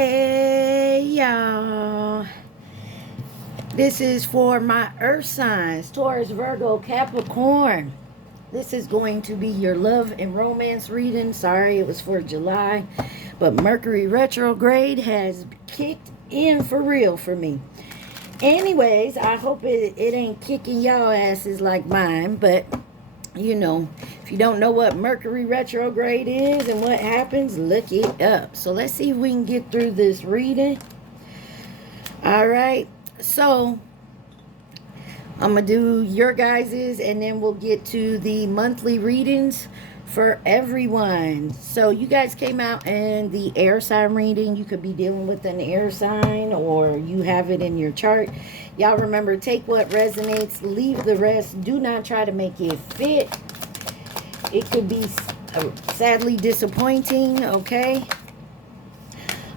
Hey y'all, this is for my earth signs, Taurus, Virgo, Capricorn. This is going to be your love and romance reading. Sorry it was for July, but Mercury retrograde has kicked in for real for me. Anyways, I hope it ain't kicking y'all asses like mine, but you know, if you don't know what Mercury retrograde is and what happens, look it up. So let's see if we can get through this reading. All right, so I'm gonna do your guys's and then we'll get to the monthly readings for everyone. So you guys came out in the air sign reading. You could be dealing with an air sign or you have it in your chart. Y'all remember, take what resonates, leave the rest. Do not try to make it fit. It could be sadly disappointing, okay?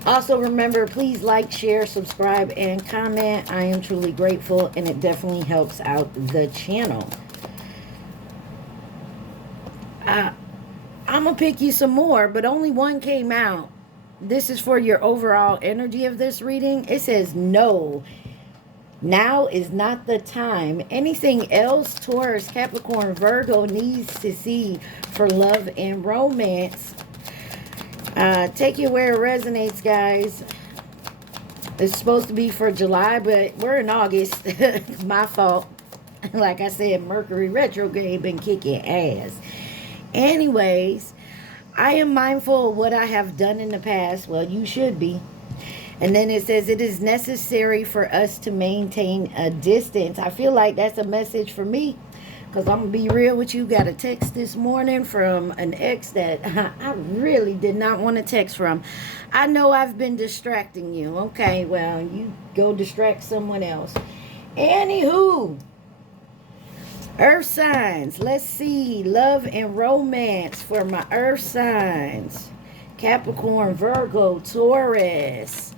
Also remember, please like, share, subscribe, and comment. I am truly grateful and it definitely helps out the channel. I'm going to pick you some more, but only one came out. This is for your overall energy of this reading. It says, no, now is not the time. Anything else Taurus, Capricorn, Virgo needs to see for love and romance. Take it where it resonates, guys. It's supposed to be for July, but we're in August. My fault. Like I said, Mercury retrograde been kicking ass. Anyways, I am mindful of what I have done in the past. Well, you should be. And then it says, it is necessary for us to maintain a distance. I feel like that's a message for me. Because I'm going to be real with you. Got a text this morning from an ex that I really did not want to text from. I know I've been distracting you. Okay, well, you go distract someone else. Anywho. Earth signs. Let's see. Love and romance for my earth signs. Capricorn, Virgo, Taurus.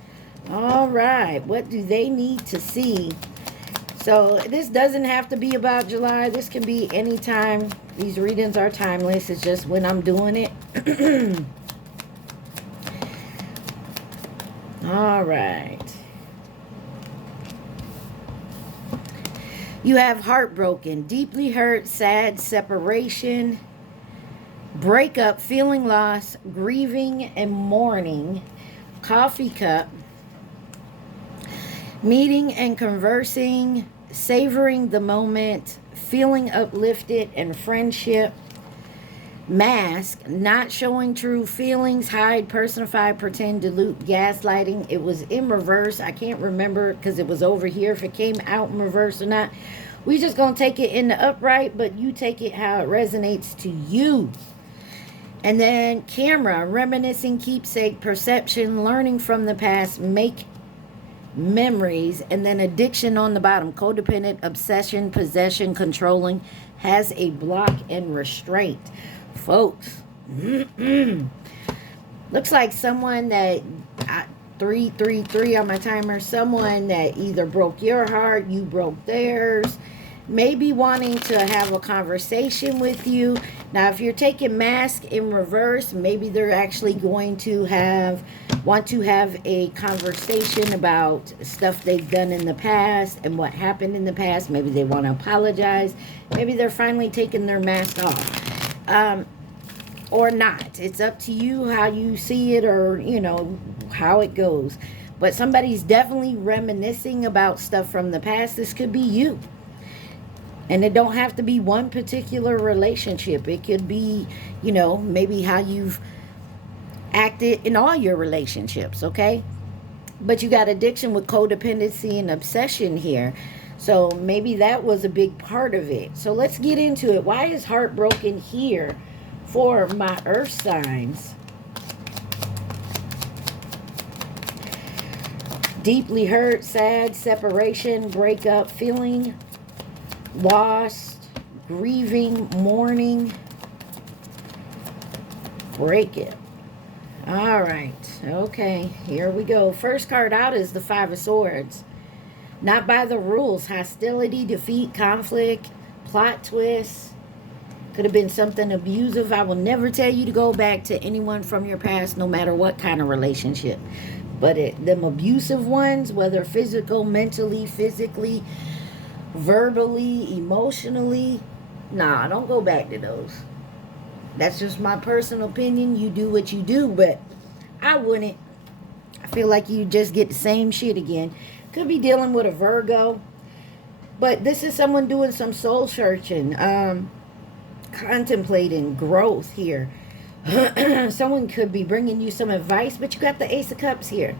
All right. What do they need to see? So this doesn't have to be about July. This can be any time. These readings are timeless. It's just when I'm doing it. All right. You have heartbroken, deeply hurt, sad, separation, breakup, feeling loss, grieving and mourning, coffee cup, meeting and conversing, savoring the moment, feeling uplifted and friendship, mask, not showing true feelings, hide, personify, pretend, dilute, gaslighting. It was in reverse. I can't remember because it was over here if it came out in reverse or not. We just gonna take it in the upright, but you take it how it resonates to you. And then camera, reminiscing, keepsake, perception, learning from the past, make memories. And then addiction on the bottom, codependent, obsession, possession, controlling, has a block and restraint. Folks, looks like someone that 333 on my timer, someone that either broke your heart, you broke theirs, maybe wanting to have a conversation with you. Now if you're taking mask in reverse, maybe they're actually going to want to have a conversation about stuff they've done in the past and what happened in the past. Maybe they want to apologize. Maybe they're finally taking their mask off. Or not. It's up to you how you see it, or you know how it goes. But somebody's definitely reminiscing about stuff from the past. This could be you. And it don't have to be one particular relationship. It could be, you know, maybe how you've acted in all your relationships, okay? But you got addiction with codependency and obsession here. So maybe that was a big part of it. So let's get into it. Why is heartbroken here for my earth signs? Deeply hurt, sad, separation, breakup, feeling lost, grieving, mourning, breakup. All right. Okay, here we go. First card out is the Five of Swords. Not by the rules. Hostility, defeat, conflict, plot twist. Could have been something abusive. I will never tell you to go back to anyone from your past, no matter what kind of relationship. But them abusive ones, whether physical, mentally, physically, verbally, emotionally, nah, don't go back to those. That's just my personal opinion. You do what you do, but I wouldn't. I feel like you just get the same shit again. Could be dealing with a Virgo, but this is someone doing some soul searching, contemplating growth here. Someone could be bringing you some advice, but you got the Ace of Cups here.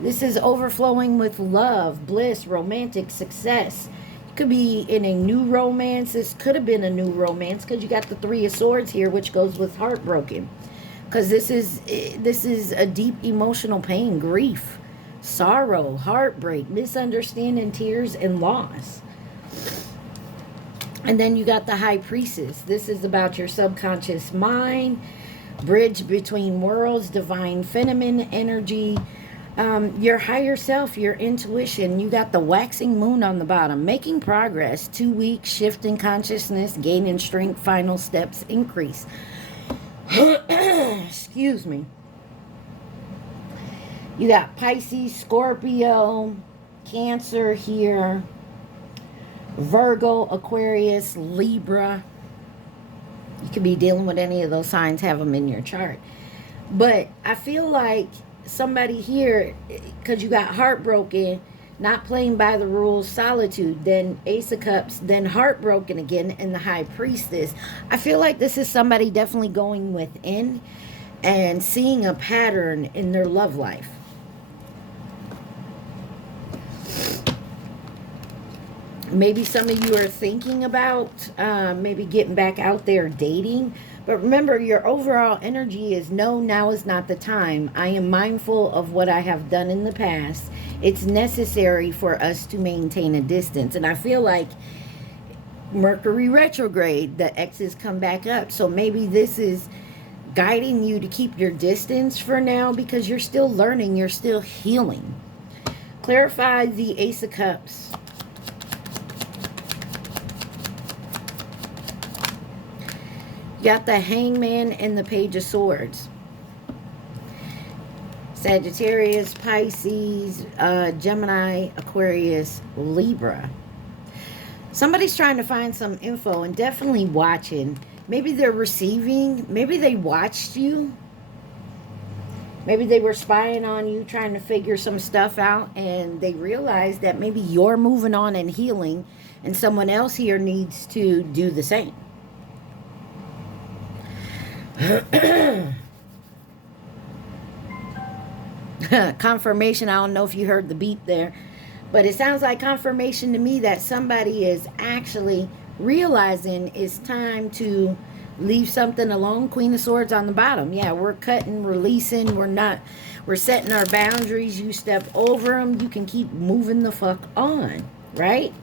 This is overflowing with love, bliss, romantic success. You could be in a new romance. This could have been a new romance because you got the Three of Swords here, which goes with heartbroken. Because this is a deep emotional pain, grief, sorrow, heartbreak, misunderstanding, tears, and loss. And then you got the High Priestess. This is about your subconscious mind, bridge between worlds, divine feminine energy, your higher self, your intuition. You got the waxing moon on the bottom, making progress, 2 weeks, shift in consciousness, gaining strength, final steps, increase. Excuse me. You got Pisces, Scorpio, Cancer here, Virgo, Aquarius, Libra. You could be dealing with any of those signs, have them in your chart. But I feel like somebody here, because you got heartbroken, not playing by the rules, solitude, then Ace of Cups, then heartbroken again, and the High Priestess. I feel like this is somebody definitely going within and seeing a pattern in their love life. Maybe some of you are thinking about maybe getting back out there dating. But remember, your overall energy is no, now is not the time. I am mindful of what I have done in the past. It's necessary for us to maintain a distance. And I feel like Mercury retrograde, the exes come back up. So maybe this is guiding you to keep your distance for now because you're still learning, you're still healing. Clarify the Ace of Cups. You got the Hangman and the Page of Swords. Sagittarius, Pisces, Gemini, Aquarius, Libra. Somebody's trying to find some info and definitely watching. Maybe they're receiving. Maybe they watched you. Maybe they were spying on you, trying to figure some stuff out, and they realized that maybe you're moving on and healing, and someone else here needs to do the same. Confirmation. I don't know if you heard the beep there, but it sounds like confirmation to me that somebody is actually realizing it's time to leave something alone. Queen of Swords on the bottom. Yeah, we're cutting, releasing. We're setting our boundaries. You step over them, you can keep moving the fuck on, right?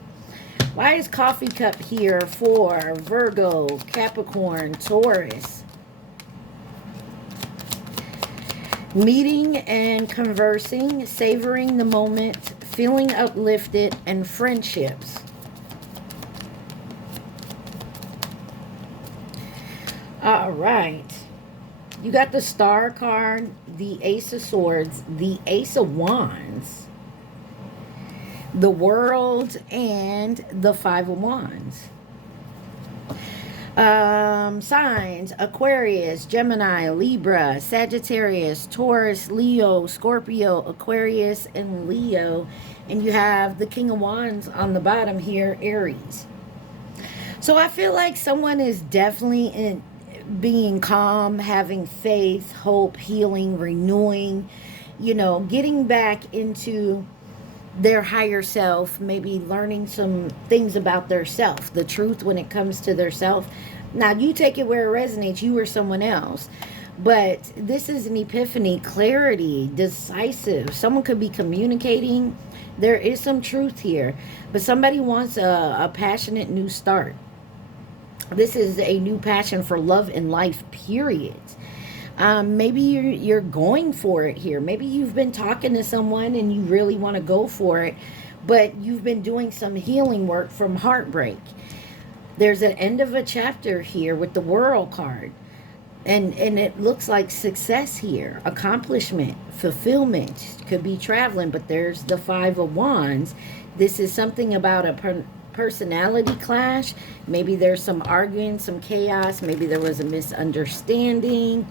Why is Coffee Cup here for Virgo, Capricorn, Taurus? Meeting and conversing, savoring the moment, feeling uplifted, and friendships. All right. You got the Star card, the Ace of Swords, the Ace of Wands, the World, and the Five of Wands. Signs: Aquarius, Gemini, Libra, Sagittarius, Taurus, Leo, Scorpio, Aquarius, and Leo. And you have the King of Wands on the bottom here, Aries. So I feel like someone is definitely being calm, having faith, hope, healing, renewing, getting back into their higher self, maybe learning some things about their self, the truth when it comes to their self. Now, you take it where it resonates, you or someone else. But this is an epiphany, clarity, decisive. Someone could be communicating. There is some truth here. But somebody wants a passionate new start. This is a new passion for love and life, period. Maybe you're going for it here. Maybe you've been talking to someone and you really want to go for it, but you've been doing some healing work from heartbreak. There's an end of a chapter here with the World card. And it looks like success here, accomplishment, fulfillment. Could be traveling, but there's the Five of Wands. This is something about a personality clash. Maybe there's some arguing, some chaos. Maybe there was a misunderstanding,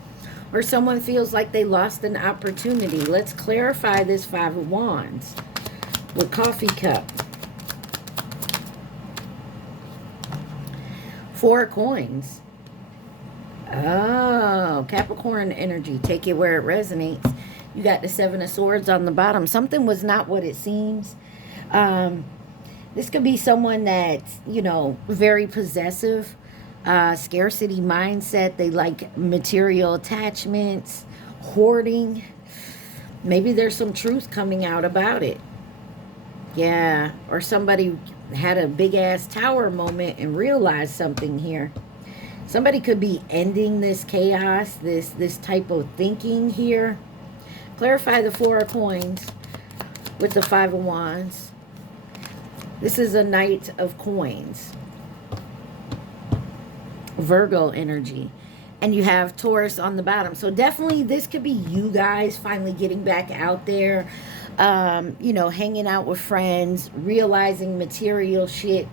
or someone feels like they lost an opportunity. Let's clarify this Five of Wands with Coffee Cup. Four of Coins. Oh, Capricorn energy. Take it where it resonates. You got the Seven of Swords on the bottom. Something was not what it seems. This could be someone that's, you know, very possessive, scarcity mindset. They like material attachments, hoarding. Maybe there's some truth coming out about it. Yeah, or somebody had a big ass tower moment and realized something here. Somebody could be ending this chaos, this type of thinking here. Clarify the Four of Coins with the Five of Wands. This is a Knight of Coins. Virgo energy. And you have Taurus on the bottom. So definitely this could be you guys finally getting back out there. You know, hanging out with friends, realizing material shit.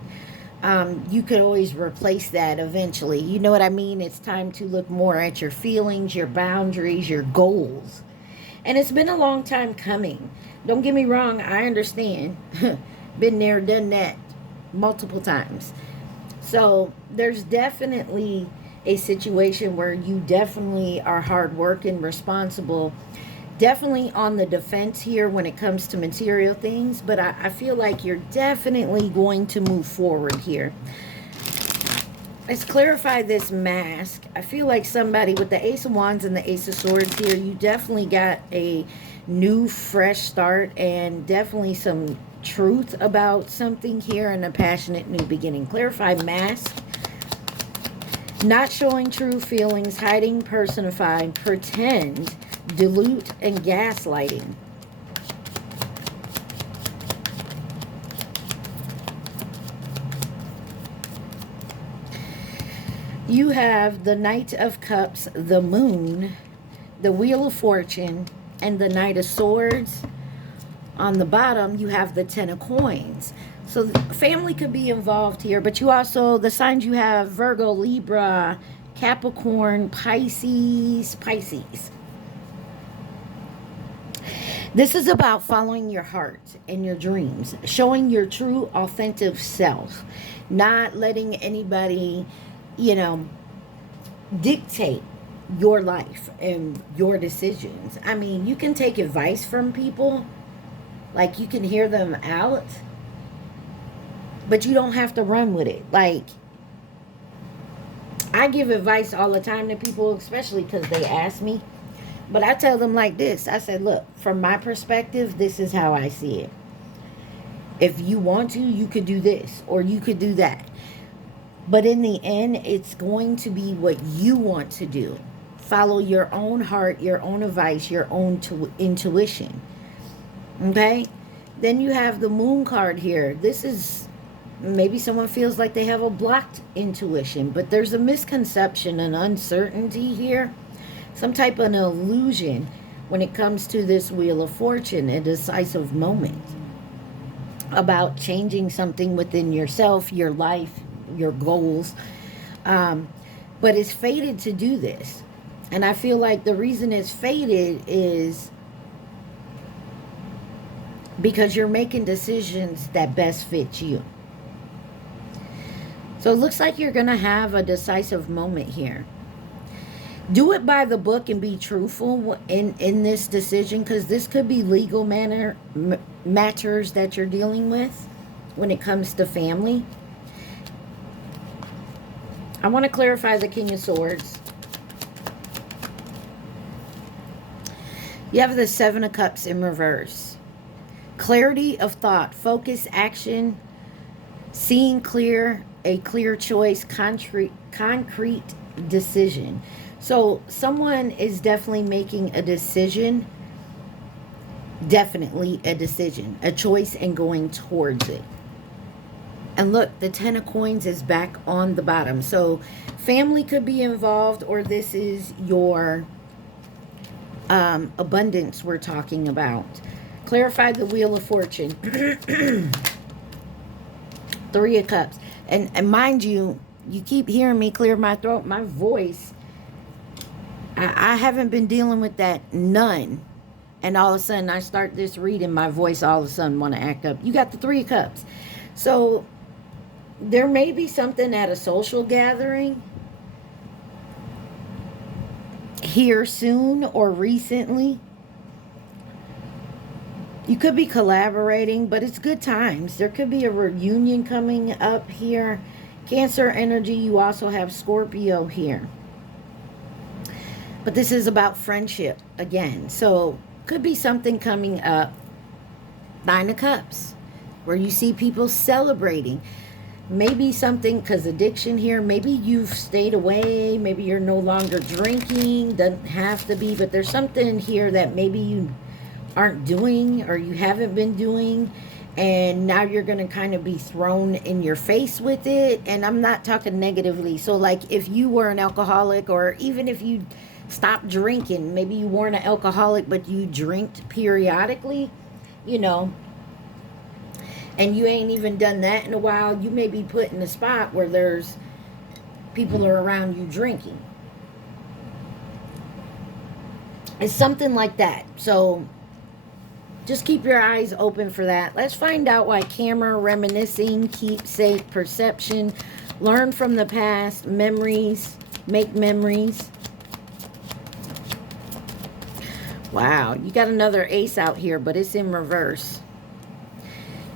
You could always replace that eventually. You know what I mean? It's time to look more at your feelings, your boundaries, your goals. And it's been a long time coming. Don't get me wrong, I understand. Been there, done that multiple times. So there's definitely a situation where you definitely are hardworking, responsible, definitely on the defense here when it comes to material things, but I feel like you're definitely going to move forward here. Let's clarify this mask. I feel like somebody with the Ace of Wands and the Ace of Swords here, you definitely got a new, fresh start and definitely some truth about something here and a passionate new beginning. Clarify mask. Not showing true feelings, hiding, personifying, pretend, dilute, and gaslighting. You have the Knight of Cups, the Moon, the Wheel of Fortune, and the Knight of Swords. On the bottom, you have the Ten of Coins. So family could be involved here, but you also, the signs you have, Virgo, Libra, Capricorn, Pisces. This is about following your heart and your dreams, showing your true, authentic self, not letting anybody, you know, dictate your life and your decisions. I mean, you can take advice from people, like you can hear them out, but you don't have to run with it. Like, I give advice all the time to people, especially because they ask me. But I tell them like this. I said, look, from my perspective, this is how I see it. If you want to, you could do this or you could do that. But in the end, it's going to be what you want to do. Follow your own heart, your own advice, your own intuition. Okay? Then you have the Moon card here. This is, maybe someone feels like they have a blocked intuition, but there's a misconception and uncertainty here. Some type of an illusion when it comes to this Wheel of Fortune, a decisive moment about changing something within yourself, your life, your goals. But it's fated to do this. And I feel like the reason it's fated is because you're making decisions that best fit you. So it looks like you're going to have a decisive moment here. Do it by the book and be truthful in this decision, because this could be legal matters that you're dealing with when it comes to family. I want to clarify the King of Swords. You have the Seven of Cups in reverse. Clarity of thought, focus, action, seeing clear, a clear choice, concrete decision. So someone is definitely making a decision, a choice, and going towards it. And look, the 10 of coins is back on the bottom. So family could be involved, or this is your abundance we're talking about. Clarify the wheel of fortune. 3 of cups. And mind you, you keep hearing me clear my throat. My voice, I haven't been dealing with that none. And all of a sudden I start this reading, my voice all of a sudden want to act up. You got the 3 of cups. So there may be something at a social gathering here soon or recently. You could be collaborating, but it's good times. There could be a reunion coming up here. Cancer energy, you also have Scorpio here. But this is about friendship again. So could be something coming up. 9 of Cups, where you see people celebrating. Maybe something, because addiction here, maybe you've stayed away, maybe you're no longer drinking, doesn't have to be, but there's something here that maybe you aren't doing or you haven't been doing, and now you're going to kind of be thrown in your face with it. And I'm not talking negatively. So like if you were an alcoholic, or even if you stopped drinking, maybe you weren't an alcoholic but you drinked periodically, you know, and you ain't even done that in a while, you may be put in a spot where there's people are around you drinking. It's something like that. So just keep your eyes open for that. Let's find out why camera, reminiscing, keepsake, perception, learn from the past, memories, make memories. Wow, you got another ace out here, but it's in reverse.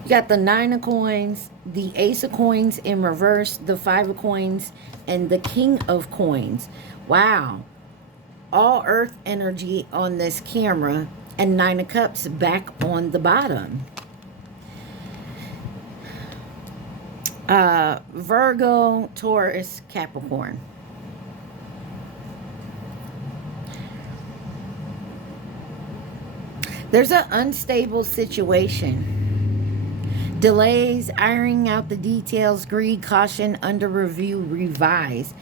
You got the 9 of coins, the ace of coins in reverse, the 5 of coins, and the king of coins. Wow. All earth energy on this camera, and 9 of cups back on the bottom. Virgo, Taurus, Capricorn. There's an unstable situation. Delays, ironing out the details, greed, caution, under review, revise.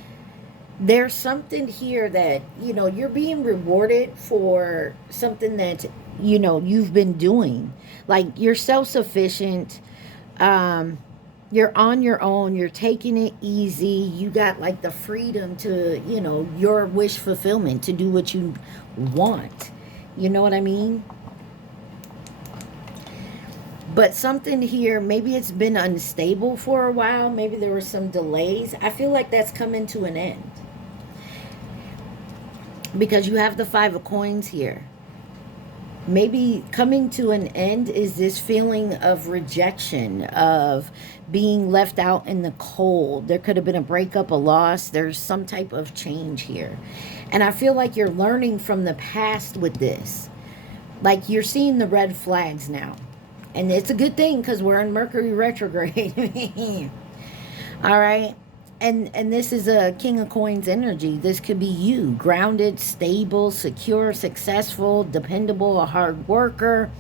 There's something here that, you know, you're being rewarded for something that, you know, you've been doing. Like you're self-sufficient. You're on your own. You're taking it easy. You got like the freedom to, you know, your wish fulfillment, to do what you want. You know what I mean? But something here, maybe it's been unstable for a while. Maybe there were some delays. I feel like that's coming to an end. Because you have the 5 of coins here. Maybe coming to an end is this feeling of rejection, of being left out in the cold. There could have been a breakup, a loss. There's some type of change here. And I feel like you're learning from the past with this. Like you're seeing the red flags now. And it's a good thing because we're in Mercury retrograde. All right. And this is a King of Coins energy. This could be you. Grounded, stable, secure, successful, dependable, a hard worker.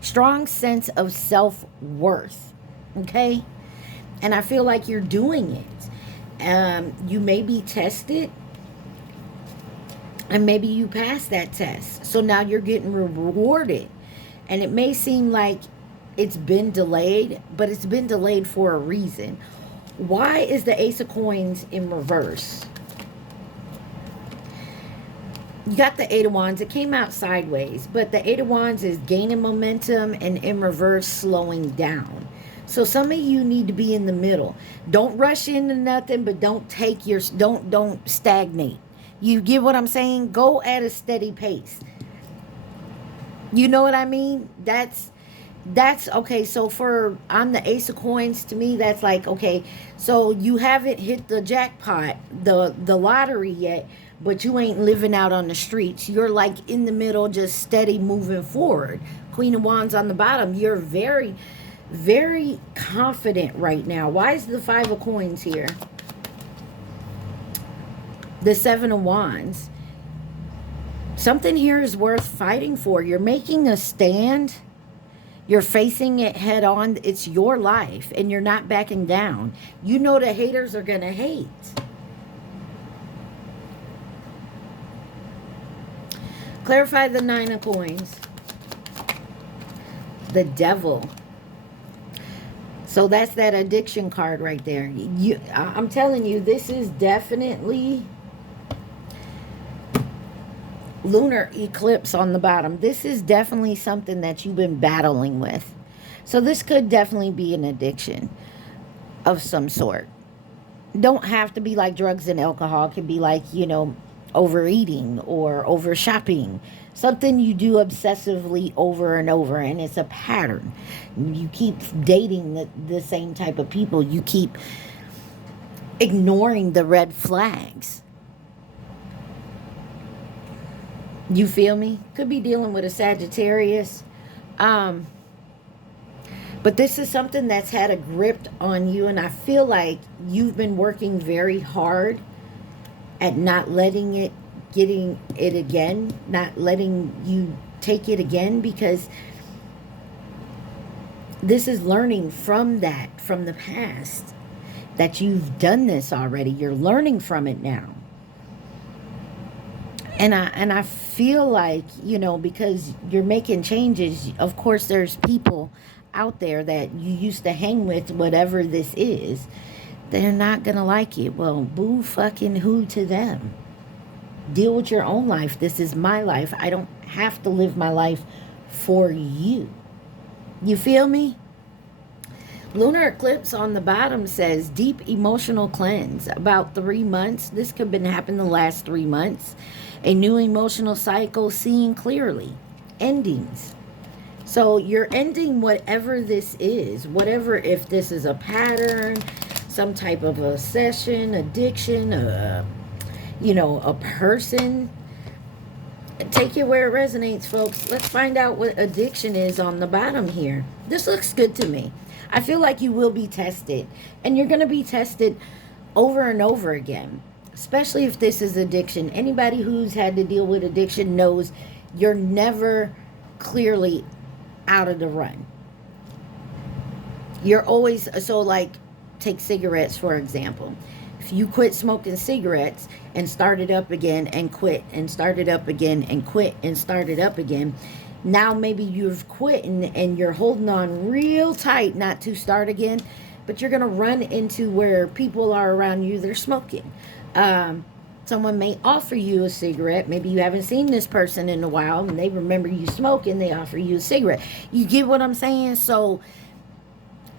Strong sense of self-worth. Okay. And I feel like you're doing it. You may be tested. And maybe you passed that test. So now you're getting rewarded. And it may seem like it's been delayed, but it's been delayed for a reason. Why is the Ace of Coins in reverse? You got the 8 of Wands. It came out sideways, but the 8 of Wands is gaining momentum, and in reverse, slowing down. So some of you need to be in the middle. Don't rush into nothing, but don't take your, don't stagnate. You get what I'm saying? Go at a steady pace. You know what I mean? That's okay. So on the Ace of Coins, to me, that's like, okay, so you haven't hit the jackpot, the lottery yet, but you ain't living out on the streets. You're like in the middle, just steady moving forward. Queen of Wands on the bottom. You're very, very confident right now. Why is the 5 of Coins here? The 7 of Wands. Something here is worth fighting for. You're making a stand. You're facing it head on. It's your life and you're not backing down. You know the haters are going to hate. Clarify the 9 of coins. The devil. So that's that addiction card right there. I'm telling you, this is definitely lunar eclipse on the bottom. This is definitely something that you've been battling with. So this could definitely be an addiction of some sort. Don't have to be like drugs and alcohol. It could be like, you know, overeating or over shopping. Something you do obsessively over and over, and it's a pattern. You keep dating the same type of people. You keep ignoring the red flags. You feel me? Could be dealing with a Sagittarius. But this is something that's had a grip on you, and I feel like you've been working very hard at not letting it, getting it again, not letting you take it again, because this is learning from that, from the past, that you've done this already. You're learning from it now. And I feel like, you know, because you're making changes, of course there's people out there that you used to hang with, whatever this is, they're not gonna like it. Well, boo fucking who to them. Deal with your own life. This is my life. I don't have to live my life for you. You feel me? Lunar eclipse on the bottom says deep emotional cleanse. About 3 months. This could have been happening the last 3 months. A new emotional cycle, seeing clearly. Endings. So you're ending whatever this is. Whatever, if this is a pattern, some type of a session, addiction, you know, a person. Take it where it resonates, folks. Let's find out what addiction is on the bottom here. This looks good to me. I feel like you will be tested. And you're going to be tested over and over again. Especially if this is addiction. Anybody who's had to deal with addiction knows you're never clearly out of the run. You're always, so like, take cigarettes for example. If you quit smoking cigarettes and started up again and quit and started up again and quit and started up again, now maybe you've quit and you're holding on real tight not to start again, but you're going to run into where people are around you, they're smoking. Someone may offer you a cigarette. Maybe you haven't seen this person in a while and they remember you smoking, they offer you a cigarette. You get what I'm saying? So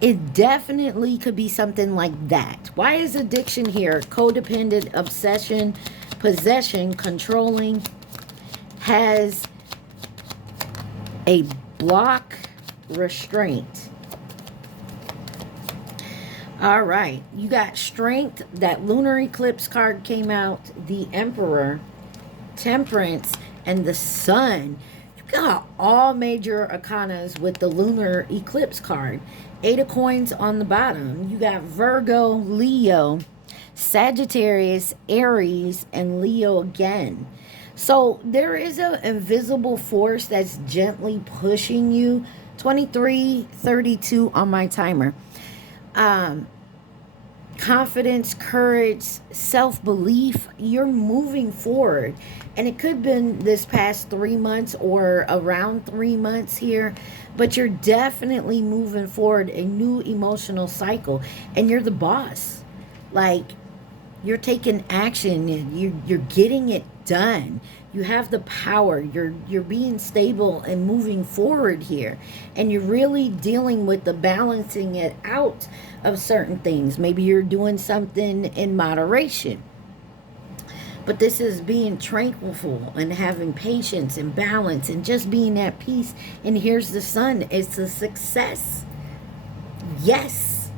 it definitely could be something like that. Why is addiction here? Codependent, obsession, possession, controlling, has a block, restraint. All right, you got strength. That lunar eclipse card came out. The Emperor, temperance, and the Sun. You got all major arcanas with the lunar eclipse card. 8 of coins on the bottom. You got Virgo, Leo, Sagittarius, Aries, and Leo again. So there is an invisible force that's gently pushing you. 23:32 on my timer. Confidence, courage, self-belief. You're moving forward. And it could have been this past 3 months or around 3 months here. But you're definitely moving forward, a new emotional cycle. And you're the boss. Like, you're taking action. You're getting it done. You have the power. You're being stable and moving forward here. And you're really dealing with the balancing it out of certain things. Maybe you're doing something in moderation. But this is being tranquil and having patience and balance and just being at peace. And here's the Sun. It's a success. Yes.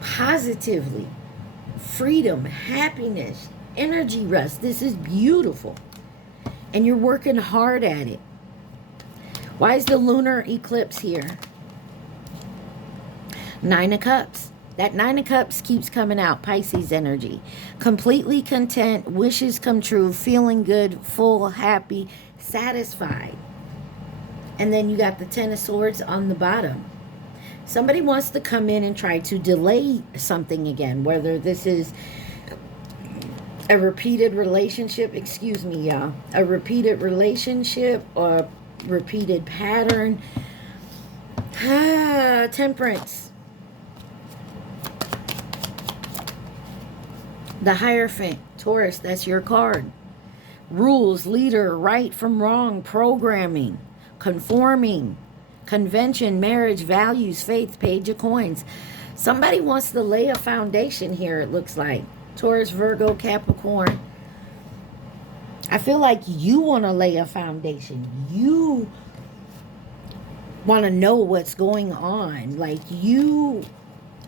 Positively. Freedom, happiness, energy rest. This is beautiful. And you're working hard at it. Why is the lunar eclipse here? 9 of Cups. That 9 of Cups keeps coming out. Pisces energy. Completely content. Wishes come true. Feeling good. Full. Happy. Satisfied. And then you got the Ten of Swords on the bottom. Somebody wants to come in and try to delay something again, whether this is a repeated relationship, excuse me, y'all, a repeated relationship or a repeated pattern. Temperance. The Hierophant. Taurus, that's your card. Rules, leader, right from wrong, programming, conforming, convention, marriage, values, faith, Page of Coins. Somebody wants to lay a foundation here, it looks like. Taurus, Virgo, Capricorn. I feel like you want to lay a foundation. You want to know what's going on. Like you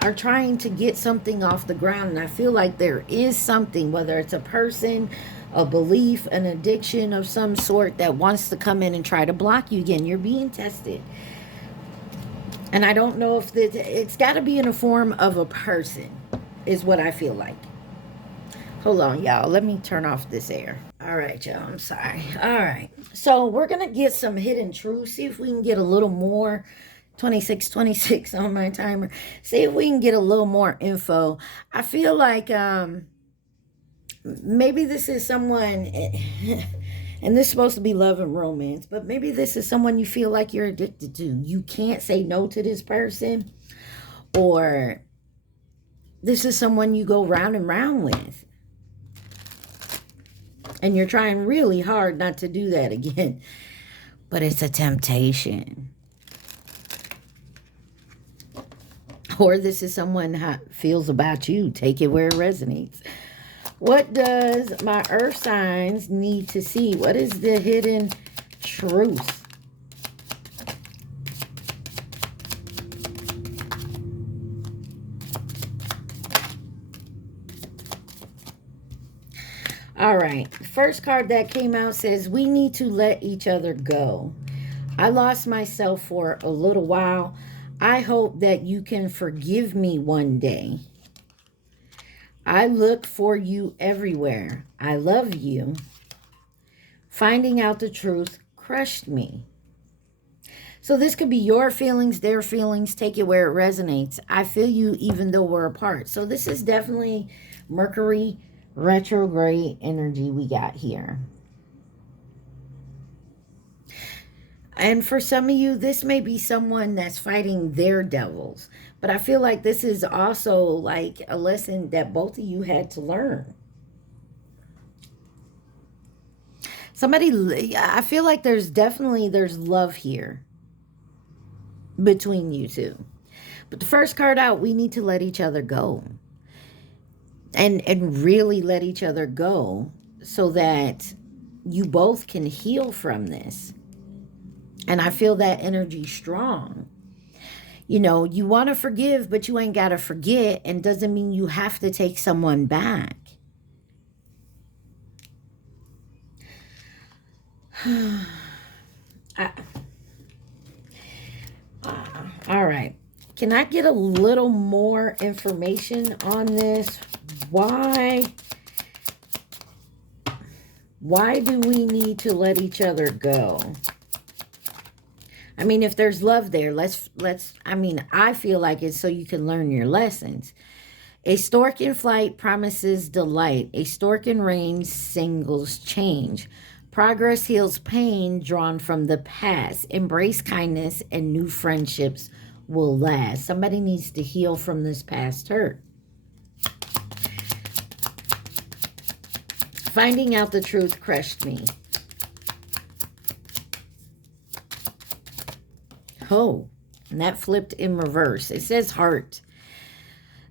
are trying to get something off the ground. And I feel like there is something, whether it's a person, a belief, an addiction of some sort that wants to come in and try to block you again. You're being tested. And I don't know if it's got to be in a form of a person is what I feel like. Hold on, y'all. Let me turn off this air. All right, y'all. I'm sorry. All right. So we're going to get some hidden truths. See if we can get a little more. 26 on my timer. See if we can get a little more info. I feel like maybe this is someone, and this is supposed to be love and romance, but maybe this is someone you feel like you're addicted to. You can't say no to this person, or this is someone you go round and round with. And you're trying really hard not to do that again. But it's a temptation. Or this is someone how feels about you. Take it where it resonates. What does my earth signs need to see? What is the hidden truth? All right. First card that came out says, we need to let each other go. I lost myself for a little while. I hope that you can forgive me one day. I look for you everywhere. I love you. Finding out the truth crushed me. So this could be your feelings, their feelings. Take it where it resonates. I feel you even though we're apart. So this is definitely Mercury retrograde energy we got here. And for some of you, this may be someone that's fighting their devils. But I feel like this is also like a lesson that both of you had to learn. I feel like there's love here between you two. But the first card out, we need to let each other go. And really let each other go so that you both can heal from this. And I feel that energy strong. You know, you want to forgive, but you ain't got to forget. And doesn't mean you have to take someone back. All right. Can I get a little more information on this? Why do we need to let each other go? I mean, if there's love there, I feel like it's so you can learn your lessons. A stork in flight promises delight. A stork in rain singles change. Progress heals pain drawn from the past. Embrace kindness and new friendships will last. Somebody needs to heal from this past hurt. Finding out the truth crushed me. Oh, and that flipped in reverse. It says heart.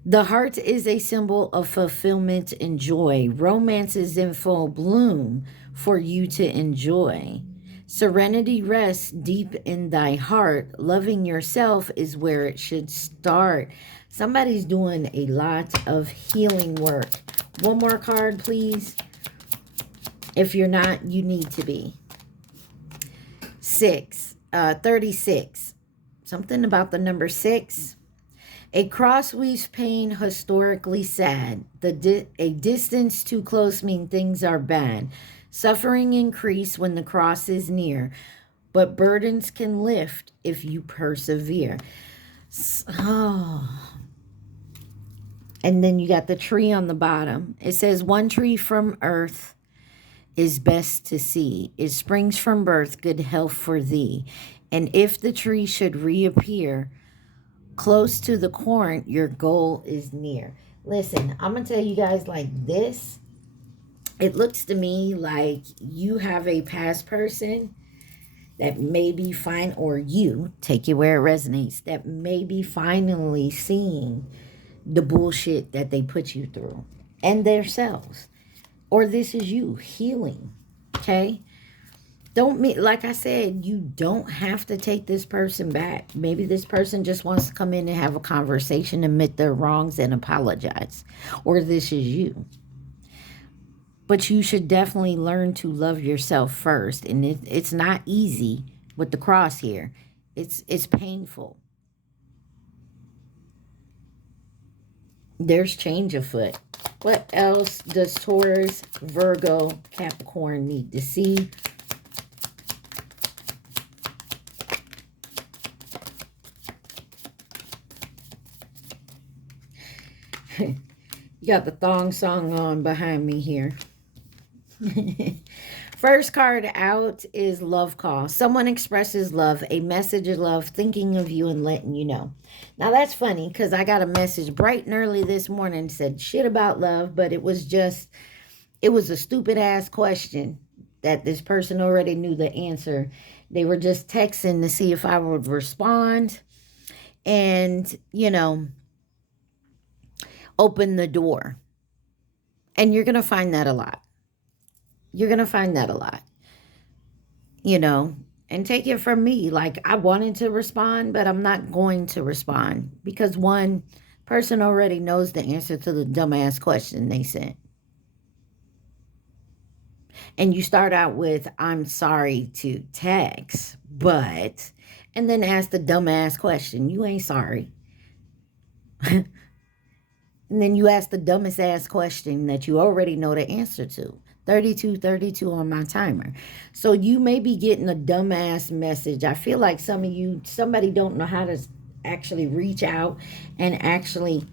The heart is a symbol of fulfillment and joy. Romance is in full bloom for you to enjoy. Serenity rests deep in thy heart. Loving yourself is where it should start. Somebody's doing a lot of healing work. One more card, please. If you're not, you need to be. 36. Something about the number 6. A cross weaves pain historically sad. A distance too close mean things are bad. Suffering increase when the cross is near. but burdens can lift if you persevere. Oh. And then you got the tree on the bottom. It says, one tree from earth is best to see. It springs from birth, good health for thee. And if the tree should reappear close to the corn, your goal is near. Listen, I'm going to tell you guys like this. It looks to me like you have a past person that may be fine, or you, take it where it resonates, that may be finally seeing the bullshit that they put you through and themselves. Or this is you healing. Okay? Like I said, you don't have to take this person back. Maybe this person just wants to come in and have a conversation, admit their wrongs, and apologize. Or this is you. But you should definitely learn to love yourself first. And it's not easy with the cross here. It's painful. There's change afoot. What else does Taurus, Virgo, Capricorn need to see? You got the thong song on behind me here. First card out is love call. Someone expresses love, a message of love, thinking of you and letting you know. Now that's funny because I got a message bright and early this morning, said shit about love, but it was a stupid ass question that this person already knew the answer. They were just texting to see if I would respond and, open the door. And you're going to find that a lot. You're going to find that a lot, and take it from me. Like, I wanted to respond, but I'm not going to respond because one person already knows the answer to the dumbass question they sent. And you start out with, I'm sorry to text, and then ask the dumbass question. You ain't sorry. And then you ask the dumbest ass question that you already know the answer to. 32 on my timer. So you may be getting a dumbass message. I feel like somebody don't know how to actually reach out and actually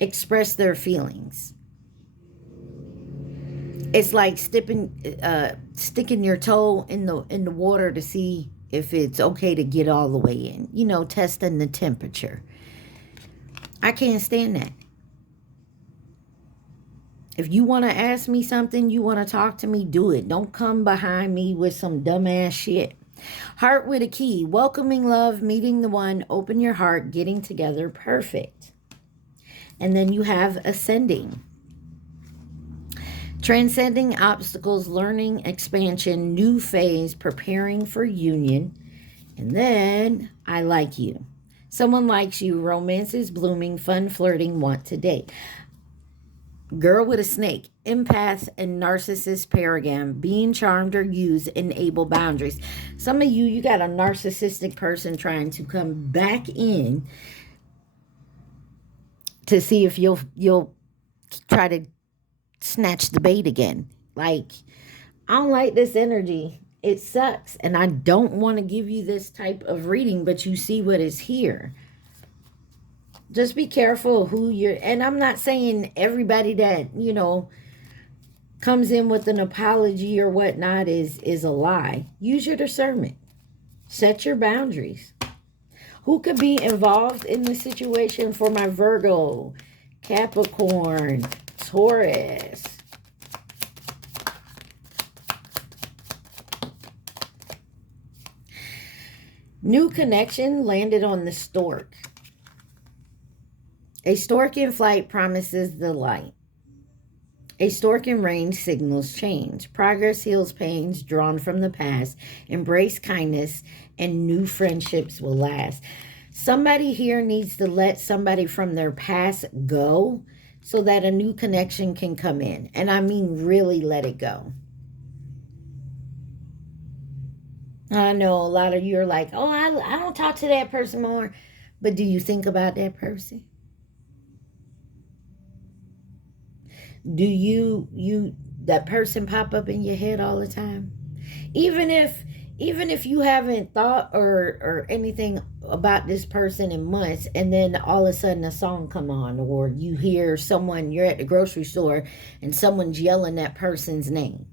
express their feelings. It's like sticking your toe in the water to see if it's okay to get all the way in. Testing the temperature. I can't stand that. If you want to ask me something, you want to talk to me, do it. Don't come behind me with some dumbass shit. Heart with a key. Welcoming love, meeting the one, open your heart, getting together, perfect. And then you have ascending. Transcending obstacles, learning, expansion, new phase, preparing for union. And then I like you. Someone likes you, romance is blooming, fun flirting, want to date. Girl with a snake, empath and narcissist paragam, being charmed or used, enable boundaries. Some of you got a narcissistic person trying to come back in to see if you'll try to snatch the bait again. Like, I don't like this energy. It sucks. And I don't want to give you this type of reading, but you see what is here. Just be careful who you're, and I'm not saying everybody that, comes in with an apology or whatnot is a lie. Use your discernment. Set your boundaries. Who could be involved in the situation for my Virgo, Capricorn, Taurus? New connection landed on the stork. A stork in flight promises the light. A stork in range signals change. Progress heals pains drawn from the past. Embrace kindness and new friendships will last. Somebody here needs to let somebody from their past go so that a new connection can come in. And I mean really let it go. I know a lot of you are like, oh, I don't talk to that person more. But do you think about that person? Do that person pop up in your head all the time? Even if even if you haven't thought or anything about this person in months, and then all of a sudden a song come on, or you hear someone, you're at the grocery store and someone's yelling that person's name.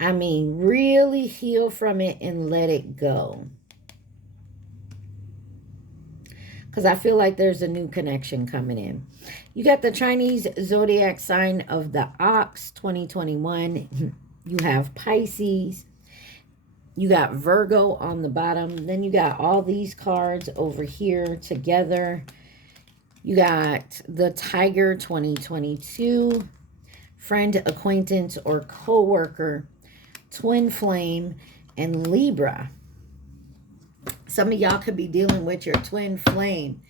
I mean, really heal from it and let it go. Because I feel like there's a new connection coming in. You got the Chinese zodiac sign of the Ox 2021. You have Pisces. You got Virgo on the bottom. Then you got all these cards over here together. You got the Tiger 2022. Friend, acquaintance, or co-worker. Twin flame, and Libra. Some of y'all could be dealing with your twin flame.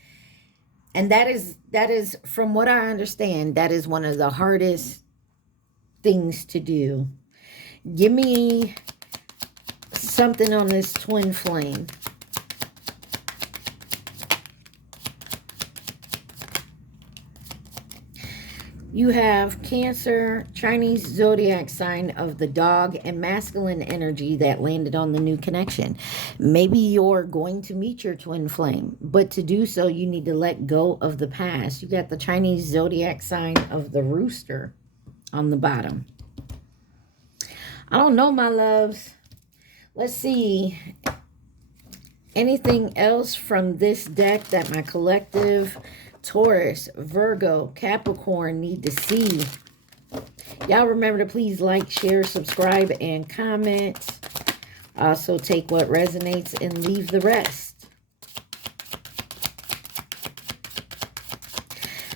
And that is, from what I understand, that is one of the hardest things to do. Give me something on this twin flame. You have Cancer, Chinese zodiac sign of the dog, and masculine energy that landed on the new connection. Maybe you're going to meet your twin flame, but to do so, you need to let go of the past. You got the Chinese zodiac sign of the rooster on the bottom. I don't know, my loves. Let's see. Anything else from this deck that my collective Taurus, Virgo, Capricorn need to see? Y'all remember to please like, share, subscribe, and comment. Also take what resonates and leave the rest.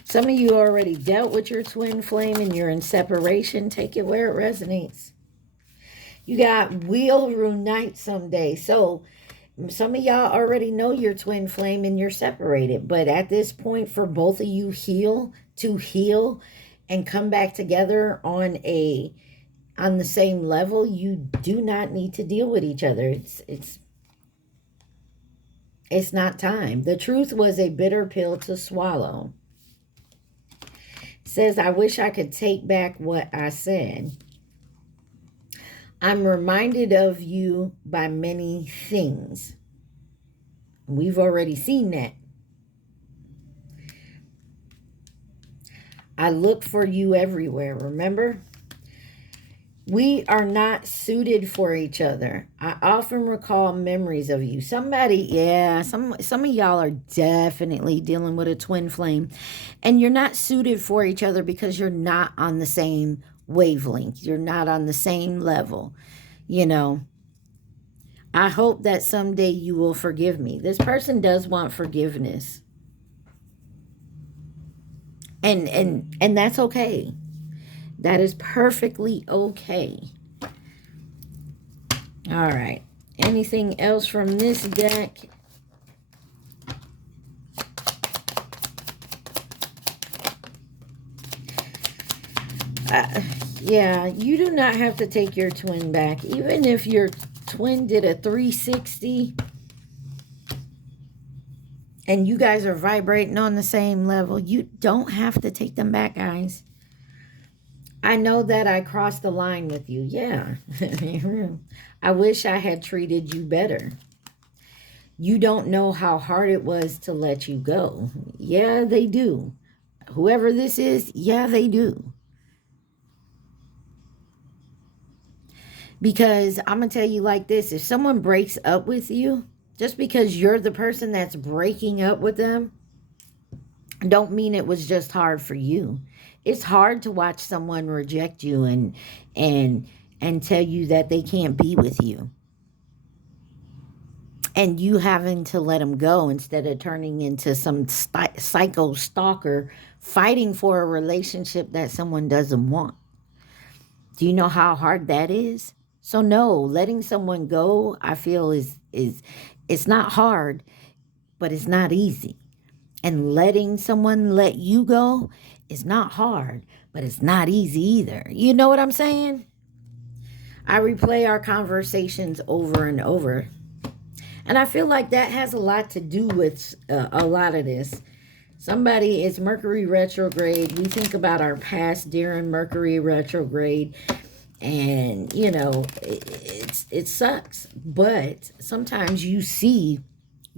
Some of you already dealt with your twin flame and you're in separation. Take it where it resonates. You got we'll reunite someday. So some of y'all already know your twin flame and you're separated. But at this point, for both of you to heal and come back together on the same level, you do not need to deal with each other. It's not time. The truth was a bitter pill to swallow. It says, I wish I could take back what I said. I'm reminded of you by many things. We've already seen that. I look for you everywhere, remember? We are not suited for each other. I often recall memories of you. Some of y'all are definitely dealing with a twin flame. And you're not suited for each other because you're not on the same wavelength. You're not on the same level. You know, I hope that someday you will forgive me. This person does want forgiveness. And that's okay. That is perfectly okay. All right. Anything else from this deck? Yeah, you do not have to take your twin back. Even if your twin did a 360 and you guys are vibrating on the same level, you don't have to take them back, guys. I know that I crossed the line with you. Yeah. I wish I had treated you better. You don't know how hard it was to let you go. Yeah, they do. Whoever this is, yeah, they do. Because I'm going to tell you like this. If someone breaks up with you, just because you're the person that's breaking up with them, don't mean it was just hard for you. It's hard to watch someone reject you and tell you that they can't be with you. And you having to let them go instead of turning into some psycho stalker fighting for a relationship that someone doesn't want. Do you know how hard that is? So no, letting someone go, I feel is it's not hard, but it's not easy. And letting someone let you go is not hard, but it's not easy either. You know what I'm saying? I replay our conversations over and over. And I feel like that has a lot to do with a lot of this. Somebody is Mercury retrograde. We think about our past during Mercury retrograde. And, you know, it sucks. But sometimes you see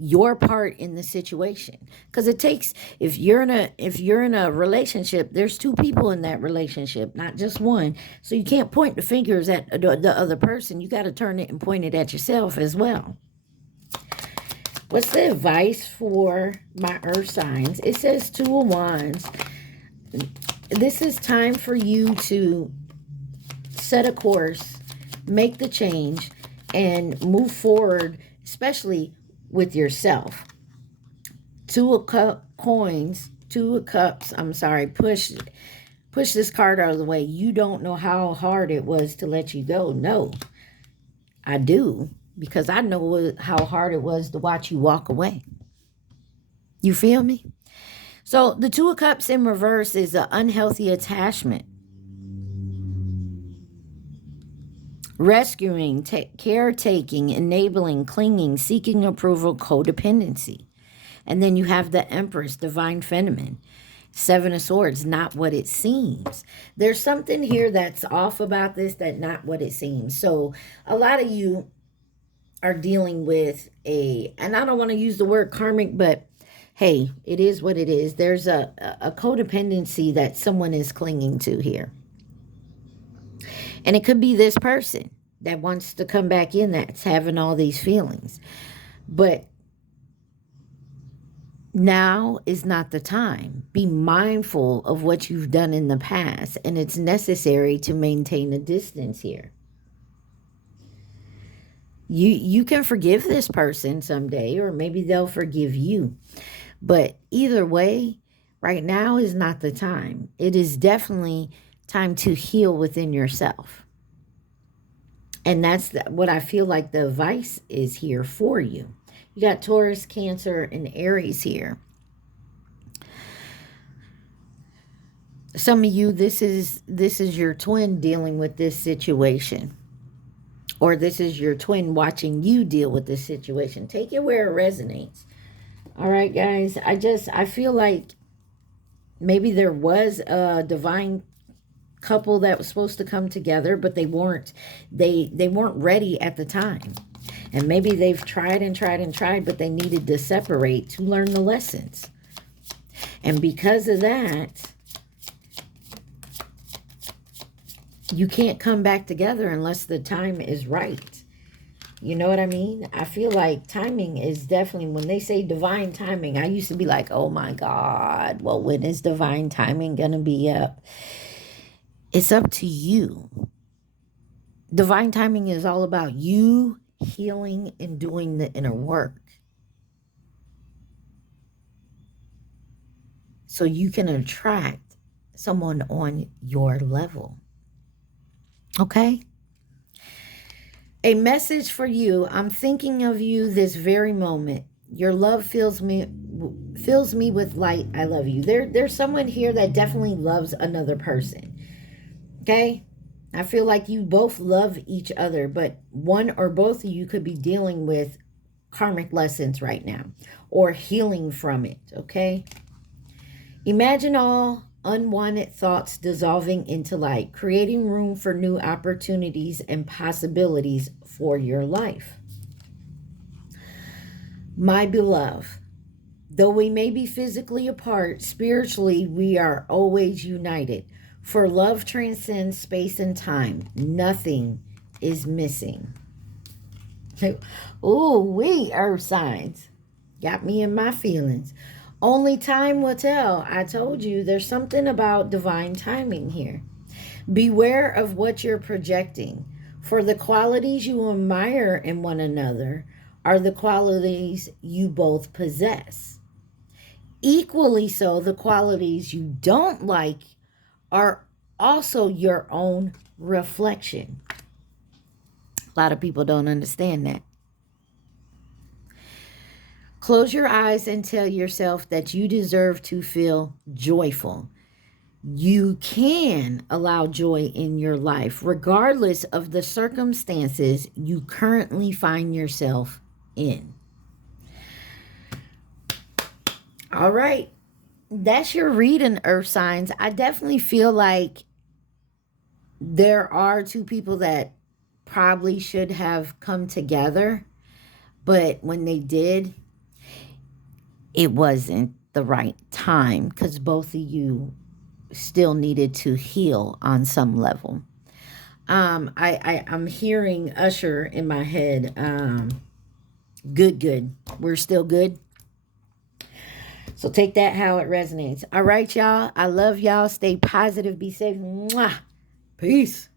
your part in the situation, because it takes, if you're in a relationship, there's two people in that relationship, not just one. So you can't point the fingers at the other person. You got to turn it and point it at yourself as well. What's the advice for my earth signs? It says Two of Wands. This is time for you to set a course, make the change, and move forward, especially with yourself. Two of coins, two of cups. I'm sorry. Push this card out of the way. You don't know how hard it was to let you go. No, I do, because I know how hard it was to watch you walk away. You feel me? So the Two of Cups in reverse is an unhealthy attachment. Rescuing, caretaking, enabling, clinging, seeking approval, codependency. And then you have the Empress, divine feminine. Seven of Swords, not what it seems. There's something here that's off about this, that not what it seems. So a lot of you are dealing with and I don't want to use the word karmic, but hey, it is what it is. There's a codependency that someone is clinging to here. And it could be this person that wants to come back in, that's having all these feelings. But now is not the time. Be mindful of what you've done in the past, and it's necessary to maintain a distance here. You can forgive this person someday, or maybe they'll forgive you. But either way, right now is not the time. It is definitely time to heal within yourself. And that's what I feel like the advice is here for you. You got Taurus, Cancer, and Aries here. Some of you, this is your twin dealing with this situation. Or this is your twin watching you deal with this situation. Take it where it resonates. All right, guys. I feel like maybe there was a divine couple that was supposed to come together, but they weren't ready at the time. And maybe they've tried and tried and tried, but they needed to separate to learn the lessons. And because of that, you can't come back together unless the time is right. You know what I mean? I feel like timing is definitely, when they say divine timing, I used to be like, oh my God, well, when is divine timing going to be up? It's up to you. Divine timing is all about you healing and doing the inner work, so you can attract someone on your level. Okay? A message for you. I'm thinking of you this very moment. Your love fills me with light. I love you. There's someone here that definitely loves another person. Okay? I feel like you both love each other, but one or both of you could be dealing with karmic lessons right now, or healing from it. Okay? Imagine all unwanted thoughts dissolving into light, creating room for new opportunities and possibilities for your life. My beloved, though we may be physically apart, spiritually we are always united. For love transcends space and time. Nothing is missing. Oh, we earth signs. Got me in my feelings. Only time will tell. I told you there's something about divine timing here. Beware of what you're projecting, for the qualities you admire in one another are the qualities you both possess. Equally so, the qualities you don't like are also your own reflection. A lot of people don't understand that. Close your eyes and tell yourself that you deserve to feel joyful. You can allow joy in your life, regardless of the circumstances you currently find yourself in. All right. That's your reading, earth signs. I definitely feel like there are two people that probably should have come together, but when they did, it wasn't the right time because both of you still needed to heal on some level. I'm hearing Usher in my head. Good. We're still good. So take that how it resonates. All right, y'all. I love y'all. Stay positive. Be safe. Mwah. Peace.